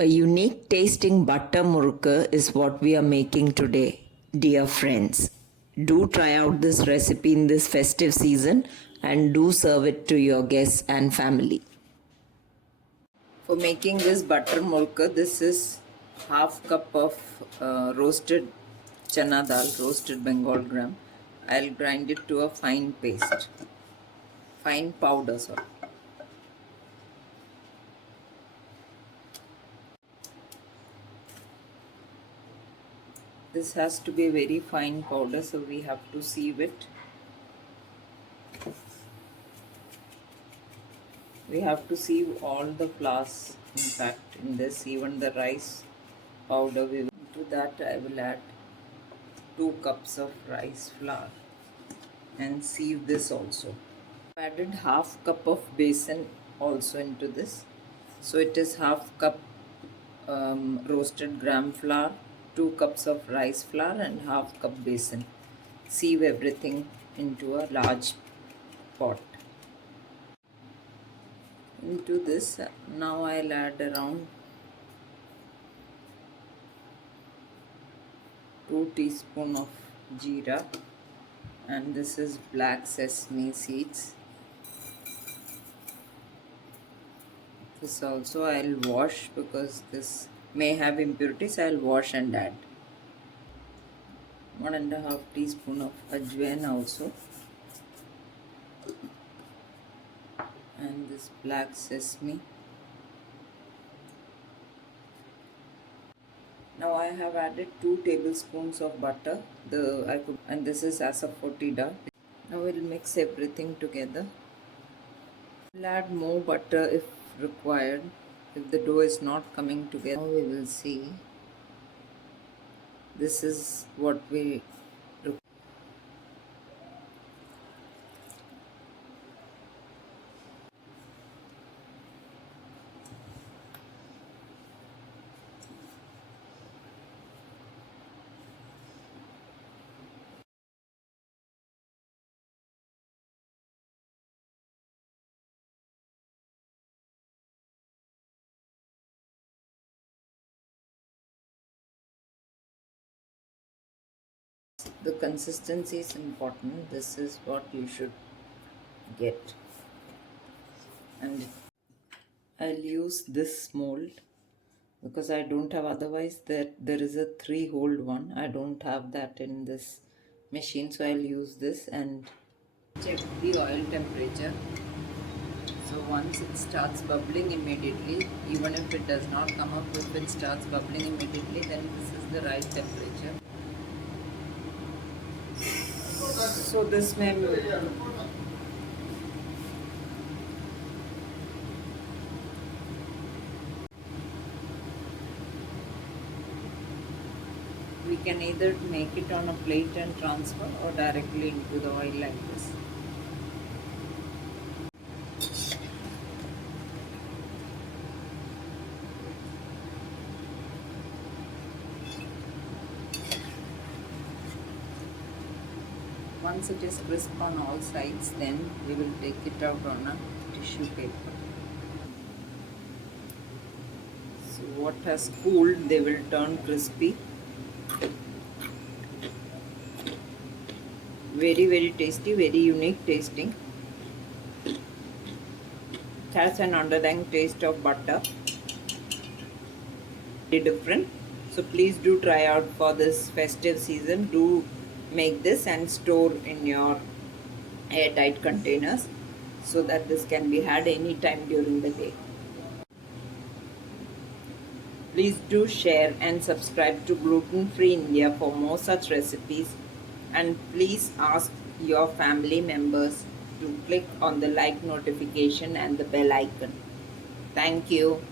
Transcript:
A unique tasting butter murukku is what we are making today, dear friends. Do try out this recipe in this festive season and do serve it to your guests and family. For making this butter murukku, this is half cup of roasted chana dal, roasted Bengal gram. I'll grind it to a fine paste, fine powder, sorry. This has to be very fine powder, so we have to sieve it. We have to sieve all the flours, in fact, in this, even the rice powder. To that I will add 2 cups of rice flour and sieve this also. I added half cup of besan also into this. So it is half cup roasted gram flour, 2 cups of rice flour and half cup besan. Sieve everything into a large pot. Into this now I'll add around 2 teaspoons of jeera, and this is black sesame seeds. This also I'll wash because this may have impurities. I'll wash and add 1.5 teaspoon of ajwain also, and this black sesame. Now I have added 2 tablespoons of butter. And this is asafoetida. Now we'll mix everything together. We'll add more butter if required. If the dough is not coming together, now we will see. This is what we require. The consistency is important. This is what you should get. And I'll use this mold because I don't have, otherwise there is a 3-hole one. I don't have that in this machine, so I'll use this and check the oil temperature. So once it starts bubbling immediately, even if it does not come up, if it starts bubbling immediately, then this is the right temperature. So this may we can either make it on a plate and transfer or directly into the oil like this. Once it is crisp on all sides, then we will take it out on a tissue paper. So what has cooled, they will turn crispy. Very, very tasty, very unique tasting. It has an underlying taste of butter. Very different. So please do try out for this festive season. Do make this and store in your airtight containers so that this can be had anytime during the day. Please do share and subscribe to Gluten Free India for more such recipes, and please ask your family members to click on the like notification and the bell icon. Thank you.